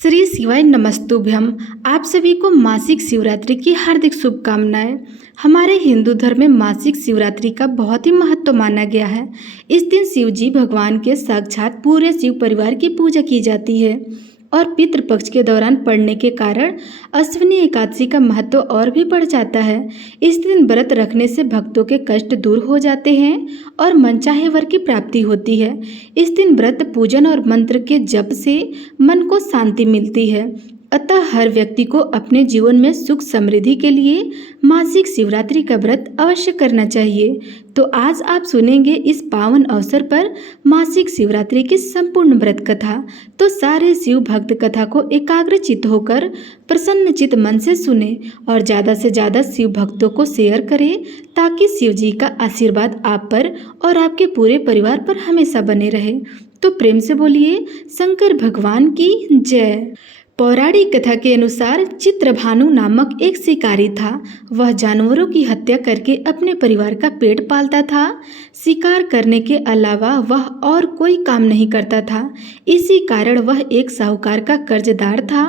श्री शिवाय नमस्तुभ्यम। आप सभी को मासिक शिवरात्रि की हार्दिक शुभकामनाएं। हमारे हिंदू धर्म में मासिक शिवरात्रि का बहुत ही महत्व माना गया है। इस दिन शिव जी भगवान के साक्षात पूरे शिव परिवार की पूजा की जाती है और पितृपक्ष के दौरान पड़ने के कारण अश्विनी एकादशी का महत्व और भी बढ़ जाता है। इस दिन व्रत रखने से भक्तों के कष्ट दूर हो जाते हैं और मनचाहे वर की प्राप्ति होती है। इस दिन व्रत पूजन और मंत्र के जप से मन को शांति मिलती है। अतः हर व्यक्ति को अपने जीवन में सुख समृद्धि के लिए मासिक शिवरात्रि का व्रत अवश्य करना चाहिए। तो आज आप सुनेंगे इस पावन अवसर पर मासिक शिवरात्रि की संपूर्ण व्रत कथा। तो सारे शिव भक्त कथा को एकाग्रचित्त होकर प्रसन्नचित्त मन से सुने और ज़्यादा से ज़्यादा शिव भक्तों को शेयर करें ताकि शिव जी का आशीर्वाद आप पर और आपके पूरे परिवार पर हमेशा बने रहे। तो प्रेम से बोलिए शंकर भगवान की जय। पौराणिक कथा के अनुसार चित्रभानु नामक एक शिकारी था। वह जानवरों की हत्या करके अपने परिवार का पेट पालता था। शिकार करने के अलावा वह और कोई काम नहीं करता था। इसी कारण वह एक साहूकार का कर्जदार था।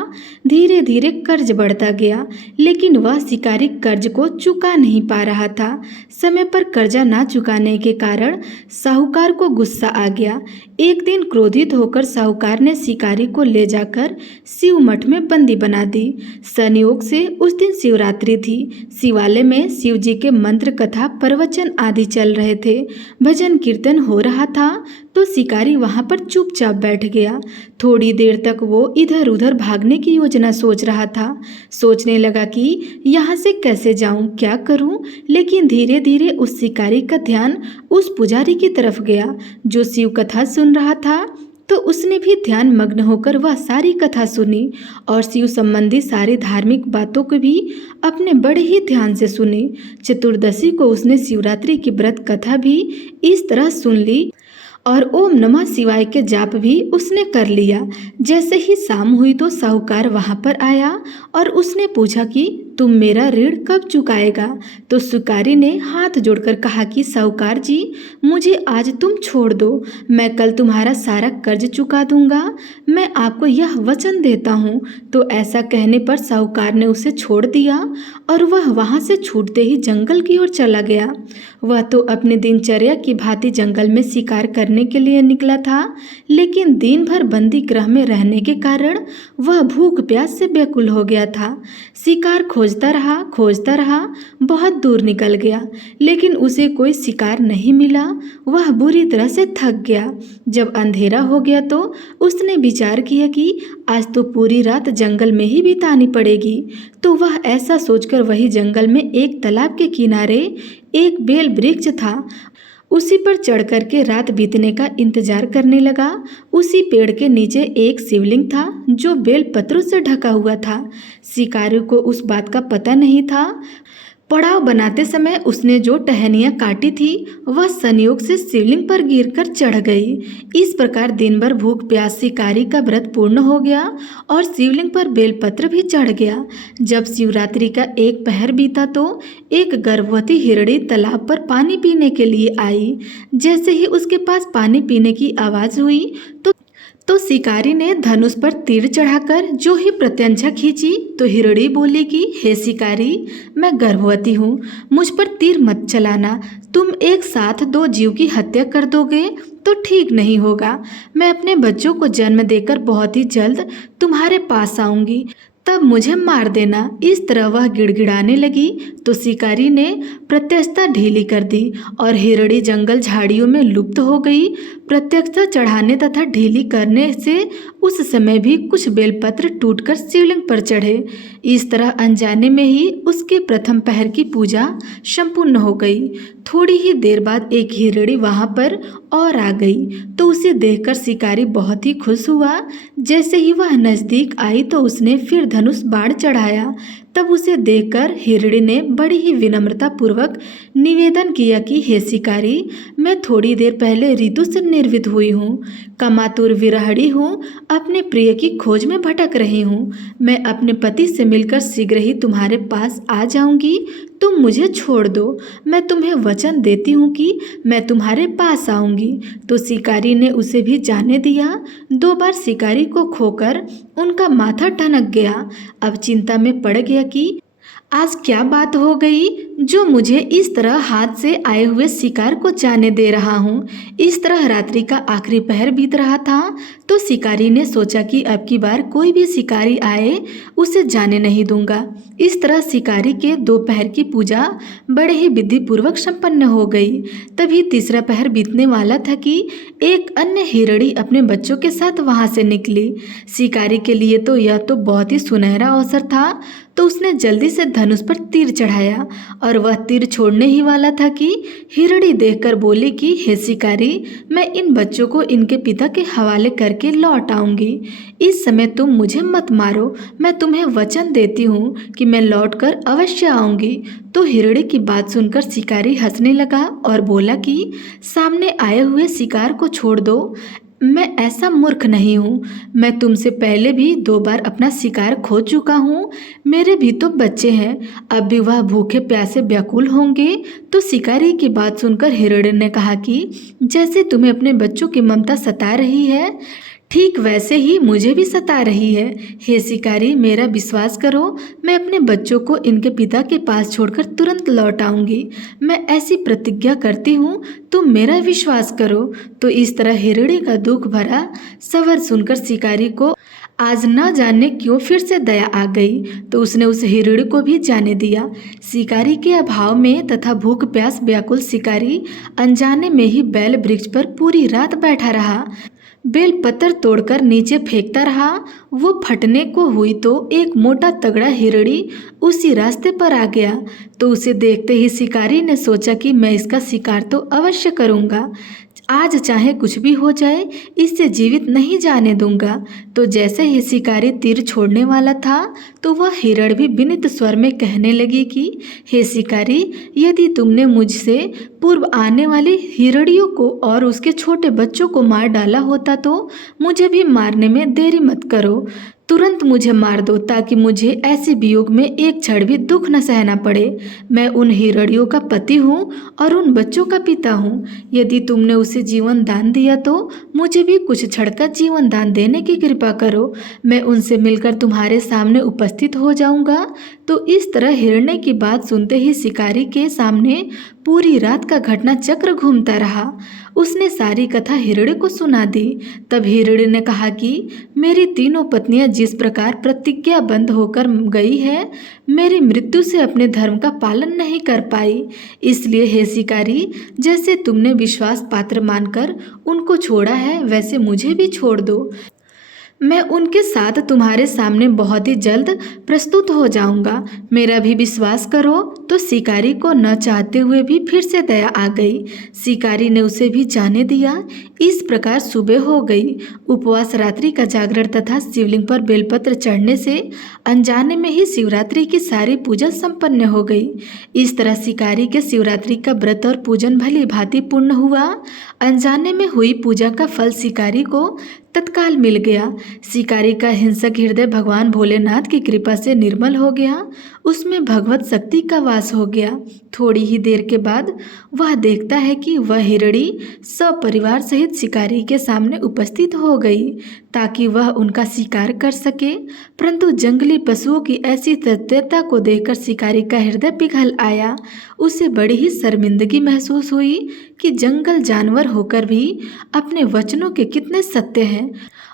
धीरे धीरे कर्ज बढ़ता गया, लेकिन वह शिकारी कर्ज को चुका नहीं पा रहा था। समय पर कर्जा ना चुकाने के कारण साहूकार को गुस्सा आ गया। एक दिन क्रोधित होकर साहूकार ने शिकारी को ले जाकर शिव मठ में बंदी बना दी। संयोग से उस दिन शिवरात्रि थी। शिवालय में शिव जी के मंत्र कथा प्रवचन आदि चल रहे थे। भजन कीर्तन हो रहा था तो शिकारी वहां पर चुपचाप बैठ गया। थोड़ी देर तक वो इधर उधर भागने की योजना सोच रहा था। सोचने लगा कि यहाँ से कैसे जाऊं, क्या करूं। लेकिन धीरे धीरे उस शिकारी का ध्यान उस पुजारी की तरफ गया जो शिव कथा सुन रहा था। तो उसने भी ध्यान मग्न होकर वह सारी कथा सुनी और शिव संबंधी सारी धार्मिक बातों को भी अपने बड़े ही ध्यान से सुनी। चतुर्दशी को उसने शिवरात्रि की व्रत कथा भी इस तरह सुन ली और ओम नमः शिवाय के जाप भी उसने कर लिया। जैसे ही शाम हुई तो साहूकार वहां पर आया और उसने पूछा कि तुम मेरा ऋण कब चुकाएगा। तो शिकारी ने हाथ जोड़कर कहा कि साहूकार जी, मुझे आज तुम छोड़ दो, मैं कल तुम्हारा सारा कर्ज चुका दूंगा, मैं आपको यह वचन देता हूँ। तो ऐसा कहने पर साहूकार ने उसे छोड़ दिया और वह वहां से छूटते ही जंगल की ओर चला गया। वह तो अपने दिनचर्या की भांति जंगल में शिकार करने के लिए निकला था, लेकिन दिन भर बंदी गृह में रहने के कारण वह भूख प्यास से व्याकुल हो गया था। शिकार खोजता रहा, बहुत दूर निकल गया, लेकिन उसे कोई शिकार नहीं मिला। वह बुरी तरह से थक गया। जब अंधेरा हो गया तो उसने विचार किया कि आज तो पूरी रात जंगल में ही बितानी पड़ेगी। तो वह ऐसा सोचकर वही जंगल में एक तालाब के किनारे एक बेल वृक्ष था, उसी पर चढ़ करके रात बीतने का इंतजार करने लगा। उसी पेड़ के नीचे एक शिवलिंग था जो बेल पत्रों से ढका हुआ था। शिकारी को उस बात का पता नहीं था। पड़ाव बनाते समय उसने जो टहनियाँ काटी थी वह संयोग से शिवलिंग पर गिरकर चढ़ गई। इस प्रकार दिन भर भूख प्यास शिकारी का व्रत पूर्ण हो गया और शिवलिंग पर बेलपत्र भी चढ़ गया। जब शिवरात्रि का एक पहर बीता तो एक गर्भवती हिरणी तालाब पर पानी पीने के लिए आई। जैसे ही उसके पास पानी पीने की आवाज़ हुई तो शिकारी ने धनुष पर तीर चढ़ाकर जो ही प्रत्यंचा खींची तो हिरणी बोली कि हे शिकारी, मैं गर्भवती हूँ, मुझ पर तीर मत चलाना। तुम एक साथ दो जीव की हत्या कर दोगे तो ठीक नहीं होगा। मैं अपने बच्चों को जन्म देकर बहुत ही जल्द तुम्हारे पास आऊँगी, तब मुझे मार देना। इस तरह वह गिड़गिड़ाने लगी तो शिकारी ने प्रत्यक्षता ढीली कर दी और हिरणी जंगल झाड़ियों में लुप्त हो गई। प्रत्यक्षता चढ़ाने तथा ढीली करने से उस समय भी कुछ बेलपत्र टूटकर शिवलिंग पर चढ़े। इस तरह अनजाने में ही उसके प्रथम पहर की पूजा संपूर्ण हो गई। थोड़ी ही देर बाद एक हिरणी वहां पर और आ गई तो उसे देखकर शिकारी बहुत ही खुश हुआ। जैसे ही वह नजदीक आई तो उसने फिर धनुष बाण चढ़ाया। तब उसे देखकर हिरणी ने बड़ी ही विनम्रता पूर्वक निवेदन किया कि हे शिकारी, मैं थोड़ी देर पहले ऋतु से निर्वित हुई हूँ, कामातुर विरहणी हूँ, अपने प्रिय की खोज में भटक रही हूँ। मैं अपने पति से मिलकर शीघ्र ही तुम्हारे पास आ जाऊंगी। तुम मुझे छोड़ दो, मैं तुम्हें वचन देती हूँ कि मैं तुम्हारे पास आऊँगी। तो शिकारी ने उसे भी जाने दिया। 2 बार शिकारी को खोकर उनका माथा ठनक गया। अब चिंता में पड़ गया कि आज क्या बात हो गई जो मुझे इस तरह हाथ से आए हुए शिकार को जाने दे रहा हूँ। इस तरह रात्रि का आखिरी पहर बीत रहा था तो शिकारी ने सोचा कि अब की बार कोई भी शिकारी आए उसे जाने नहीं दूंगा। इस तरह शिकारी के 2 पहर की पूजा बड़े ही विधि पूर्वक संपन्न हो गई। तभी तीसरा पहर बीतने वाला था कि एक अन्य हिरणी अपने बच्चों के साथ वहां से निकली। शिकारी के लिए तो यह तो बहुत ही सुनहरा अवसर था, तो उसने जल्दी से धनुष पर तीर चढ़ाया और वह तीर छोड़ने ही वाला था कि हिरणी देखकर बोली कि हे शिकारी, मैं इन बच्चों को इनके पिता के हवाले करके लौट आऊंगी। इस समय तुम मुझे मत मारो, मैं तुम्हें वचन देती हूँ कि मैं लौटकर अवश्य आऊंगी। तो हिरणी की बात सुनकर शिकारी हंसने लगा और बोला कि सामने आए हुए शिकार को छोड़ दो, मैं ऐसा मूर्ख नहीं हूँ। मैं तुमसे पहले भी 2 बार अपना शिकार खो चुका हूँ। मेरे भी तो बच्चे हैं, अब भी वह भूखे प्यासे व्याकुल होंगे। तो शिकारी की बात सुनकर हिरणी ने कहा कि जैसे तुम्हें अपने बच्चों की ममता सता रही है, ठीक वैसे ही मुझे भी सता रही है। हे शिकारी, मेरा विश्वास करो, मैं अपने बच्चों को इनके पिता के पास छोड़कर तुरंत लौट आऊंगी। मैं ऐसी प्रतिज्ञा करती हूँ, तुम मेरा विश्वास करो। तो इस तरह हिरणी का दुख भरा सवर सुनकर शिकारी को आज न जाने क्यों फिर से दया आ गई, तो उसने उस हिरणी को भी जाने दिया। शिकारी के अभाव में तथा भूख प्यास व्याकुल शिकारी अनजाने में ही बेल वृक्ष पर पूरी रात बैठा रहा। बेल पत्थर तोड़कर नीचे फेंकता रहा। वो फटने को हुई तो एक मोटा तगड़ा हिरणी उसी रास्ते पर आ गया। तो उसे देखते ही शिकारी ने सोचा कि मैं इसका शिकार तो अवश्य करूँगा, आज चाहे कुछ भी हो जाए, इससे जीवित नहीं जाने दूंगा। तो जैसे ही शिकारी तीर छोड़ने वाला था तो वह हिरण भी विनीत स्वर में कहने लगी कि हे शिकारी, यदि तुमने मुझसे पूर्व आने वाली हिरणियों को और उसके छोटे बच्चों को मार डाला होता तो मुझे भी मारने में देरी मत करो। तुरंत मुझे मार दो ताकि मुझे ऐसे वियोग में एक क्षण भी दुख न सहना पड़े। मैं उन हिरणियों का पति हूँ और उन बच्चों का पिता हूँ। यदि तुमने उसे जीवन दान दिया तो मुझे भी कुछ क्षण का जीवन दान देने की कृपा करो। मैं उनसे मिलकर तुम्हारे सामने उपस्थित हो जाऊंगा। तो इस तरह हिरण्य की बात सुनते ही शिकारी के सामने पूरी रात का घटना चक्र घूमता रहा। उसने सारी कथा हिरण्य को सुना दी। तब हिरण्य ने कहा कि मेरी तीनों पत्नियां जिस प्रकार प्रतिज्ञाबद्ध होकर गई है, मेरी मृत्यु से अपने धर्म का पालन नहीं कर पाई। इसलिए हे शिकारी, जैसे तुमने विश्वास पात्र मानकर उनको छोड़ा है, वैसे मुझे भी छोड़ दो। मैं उनके साथ तुम्हारे सामने बहुत ही जल्द प्रस्तुत हो जाऊंगा। मेरा भी विश्वास करो। तो शिकारी को न चाहते हुए भी फिर से दया आ गई। शिकारी ने उसे भी जाने दिया। इस प्रकार सुबह हो गई। उपवास, रात्रि का जागरण तथा शिवलिंग पर बेलपत्र चढ़ने से अनजाने में ही शिवरात्रि की सारी पूजा संपन्न हो गई। इस तरह शिकारी के शिवरात्रि का व्रत और पूजन भली भांति पूर्ण हुआ। अनजाने में हुई पूजा का फल शिकारी को तत्काल मिल गया। शिकारी का हिंसक हृदय भगवान भोलेनाथ की कृपा से निर्मल हो गया। उसमें भगवत शक्ति का वास हो गया। थोड़ी ही देर के बाद वह देखता है कि वह हिरणी सपरिवार सहित शिकारी के सामने उपस्थित हो गई ताकि वह उनका शिकार कर सके। परंतु जंगली पशुओं की ऐसी तत्परता को देखकर शिकारी का हृदय पिघल आया। उसे बड़ी ही शर्मिंदगी महसूस हुई कि जंगल जानवर होकर भी अपने वचनों के कितने सत्य हैं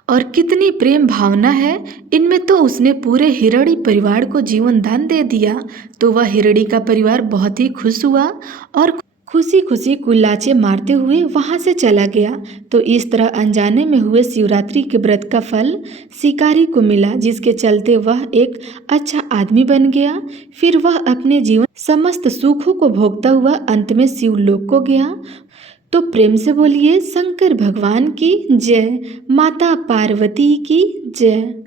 और कितनी प्रेम भावना है इनमें। तो उसने पूरे हिरणी परिवार को जीवन दान दे दिया। तो वह हिरणी का परिवार बहुत ही खुश हुआ और खुशी खुशी कुल्लाचे मारते हुए वहां से चला गया। तो इस तरह अनजाने में हुए शिवरात्रि के व्रत का फल शिकारी को मिला, जिसके चलते वह एक अच्छा आदमी बन गया। फिर वह अपने जीवन समस्त सुखों को भोगता हुआ अंत में शिवलोक को गया। तो प्रेम से बोलिए शंकर भगवान की जय, माता पार्वती की जय।